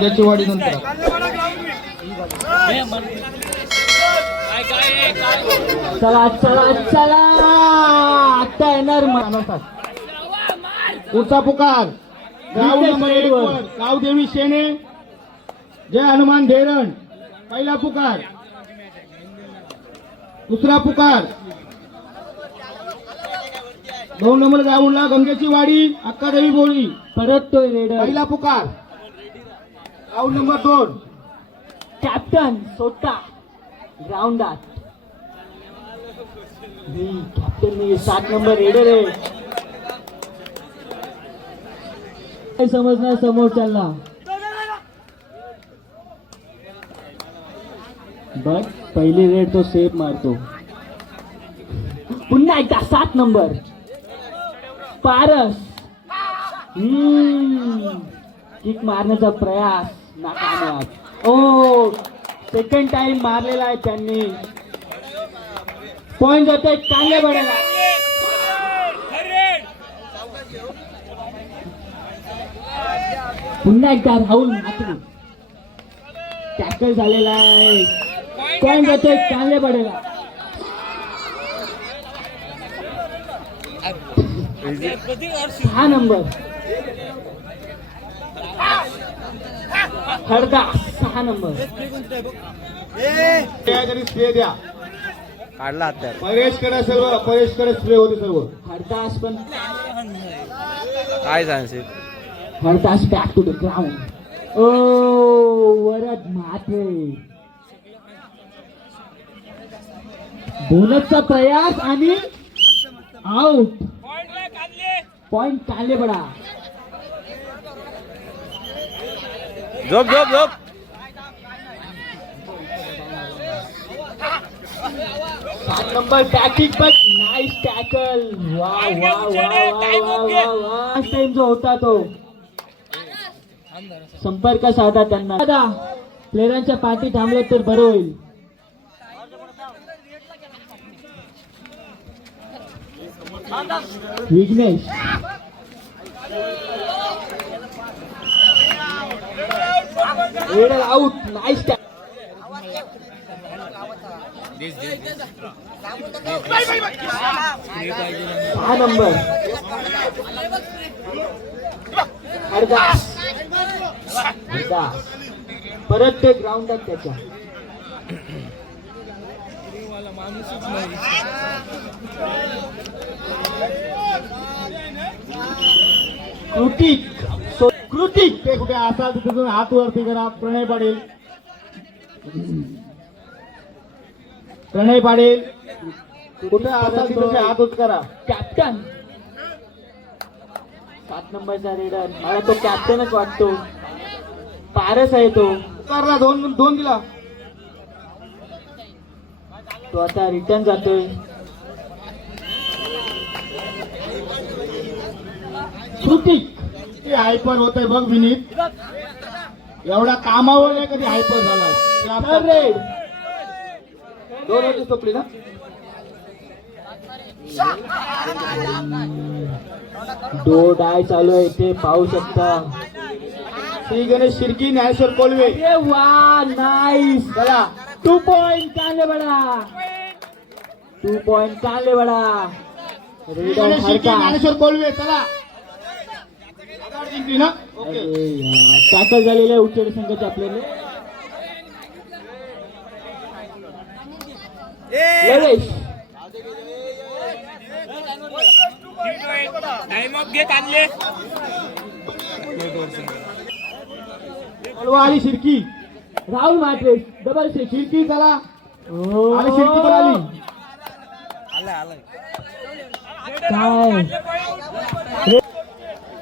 गंग्याची वाडी नंतर चला चला चला आता येणार पुढचा पुकार गाव नंबर 1 वर गावदेवी शेणे जय हनुमान धेरण पहिला पुकार. दुसरा पुकार 2 नंबर गावला गंगेची वाडी अक्कादेवी बोळी परत तो रेडर. पहिला पुकार गाव नंबर 2 कॅप्टन सोटा ग्राउंडात. कॅप्टन 7 नंबर रेडर आहे. काय समजणार समोर चालला बट पहिली रेड तो सेफ मारतो. पुन्हा एकदा 7 नंबर पारस. किक मारण्याचा प्रयास नाकामात. ओ सेकंड टाइम मारलेला आहे त्यांनी. पॉइंट होते चांगले बघायला. पुन्हा एकदा राहुल मात्र टॅकल झालेला आहे. पॉइंट होते चांगले बघायला. हा नंबर हरदास 6 नंबर स्प्रे द्या काढला आता परेशकडे स्प्रे होते सर्व. हरदास पण काय सांगशील. Hardas back to the ground. ओ वरद मात्रे बोनसचा प्रयास आणि आउट. पॉइंट काढले बडा. झोप झोप झोप. 7 number taking but nice tackle. वा वा वा टाइम जो होता तो संपर्क साधा त्यांना. प्लेयरांच्या पाठी थांबले तर बरं होईल. Vighnesh out. Nice tackle. 6 number Hardas. परत ते ग्राउंडात त्याच्या. कृतिक ते कुठे असाल तिथून हात वरती करा. प्रणय पाटील कुठे असाल तिथे हात उच करा. कॅप्टन 7 नंबरचा रेडर. मला तो कॅप्टनच वाटतो. पारस आहे तो. करला 2 दिला. तो आता रिटर्न जातोय. कृतिक हायपर होतंय बघ विनीत. एवढा कामावर नाही कधी हायपर झाला. रेड 2 होती सोपली ना. डाय चालू आहे ते पाहू शकता. श्री गणेश शिर्की ज्ञानेश्वर कोलवे. वा नाईस. चला 2 पॉइंट काढले बडा. 2 पॉइंट काढले बडा. श्री गणेश शिर्की ज्ञानेश्वर कोलवे. चला जिंकली ना. ओके टॅकल झालेले उच्चड संघाचे आपल्याला. टाइम ऑफ घे काढले. आली शिर्की. राहुल मात्रे डबल शिर्की. चला आली शिर्की पण आली. काय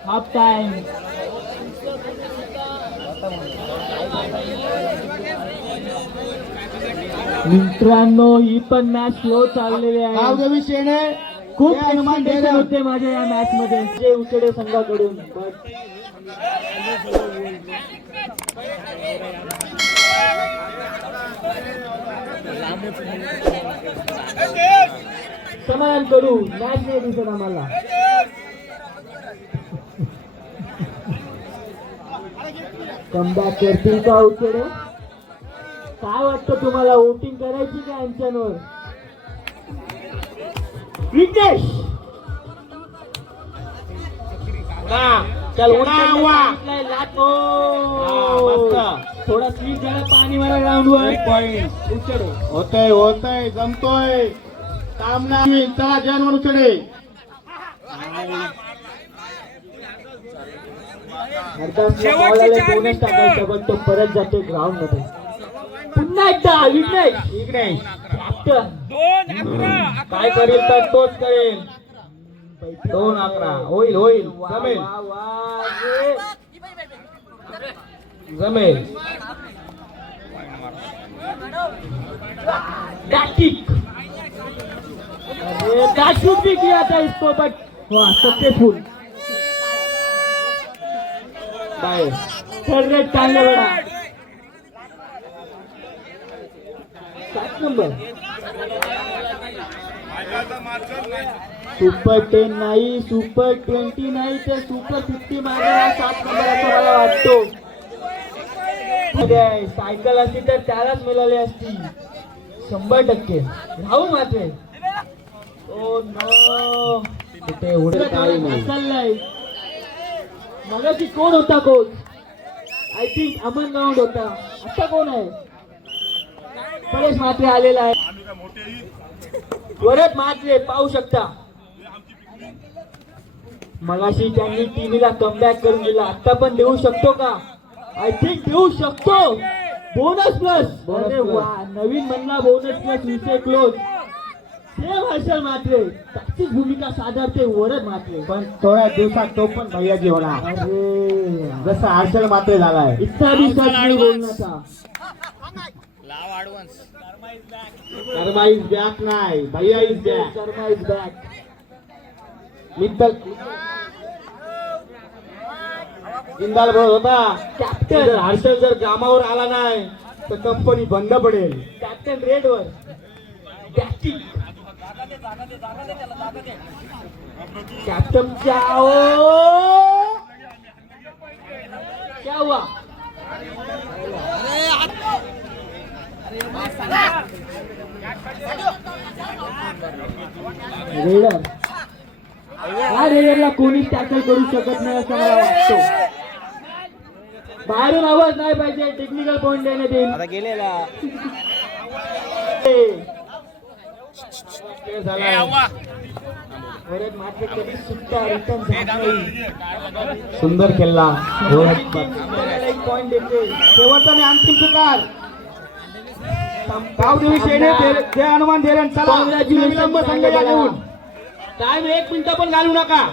हाफ टाइम. मित्रांनो ही पण मॅच स्लो चाललेली आहे. गावदेवी शेणे खूप एक्सपेक्टेशन होते माझ्या या मॅच मध्ये जे उचडे संघाकडून. समाधान करू. मॅच नाही दिसत आम्हाला. कमबॅक करतील का उचडे? काय वाटतं तुम्हाला, वोटिंग करायची का यांच्यावर? विघ्नेश चल उडा वा थोडा स्लीप झाला पाणी मारा ग्राउंडवर. उचडे होतय जमतोय सामना. चला जयनवर उचडे. शेवटची 4 बोनस मिनिटं. टाकायचा पण तो परत जातो ग्राउंड मध्ये. पुन्हा एकदा विघ्नेश विघ्नेश कॅप्टन 2-11. काय करेल तर तोच करेल. 2-11 होईल जमेल जमेल. टैक्टिक अरे दैट शुड बी किया था इसको बट वाह सक्सेसफुल. बाय थर्ड रेट चांगला बेटा. 7 नंबर सुपर 10 नाही, सुपर 20 नाही तर सुपर 50 मारणारा 7 नंबर असं मला वाटतो. सायकल असती तर त्यालाच मिळाली असती 100%. राहुल मात्रे ओ नो तिथे एवढं काही नाही. चाललंय. मगाशी कोण होता coach? I think Aman round होता. आता कोण आहे? परेश म्हात्रे आलेला आहे. वरद म्हात्रे पाहू शकता. मगाशी त्यांनी टीव्हीला कमबॅक करून दिला. आता पण देऊ शकतो का? आय थिंक देऊ शकतो. Bonus plus. अरे वा, नवीन म्हणला बोनस प्लस विषय क्लोज. सेम हर्षल म्हात्रे त्याचीच भूमिका सादरते वरद म्हात्रे. पण थोड्या दिवसात तो पण भैयाजी होणार. अरे जसा हर्षल मात्रे झालाय. इतका बी सर्च नाही बोलण्याचा. शर्मा इज बॅक नाही, भैया is back. Sharma is back. Mittal Jindal बोलत होता कॅप्टन जर हर्षल जर कामावर आला नाही तर कंपनी बंद पडेल. कॅप्टन रेडवर टॅक्टिक कॅप्टन क्या हुआ? रेडर हा रेडरला कोणीच टॅकल करू शकत नाही असं मला वाटतो. बाहेरून आवाज नाही पाहिजे. टेक्निकल पॉइंट देण्यात येईल. आता गेलेला वरद मात्र कधी सुट्टा रिटर्न झाला नाही. सुंदर खेळला. एक पॉइंट देते. शेवटचा आणि अंतिम पुकार गावदेवी शेणे जय हनुमान धीरण. चला Congratulations. विलंब संघ या घेऊन. टाइम 1 मिनिट पण घालू नका.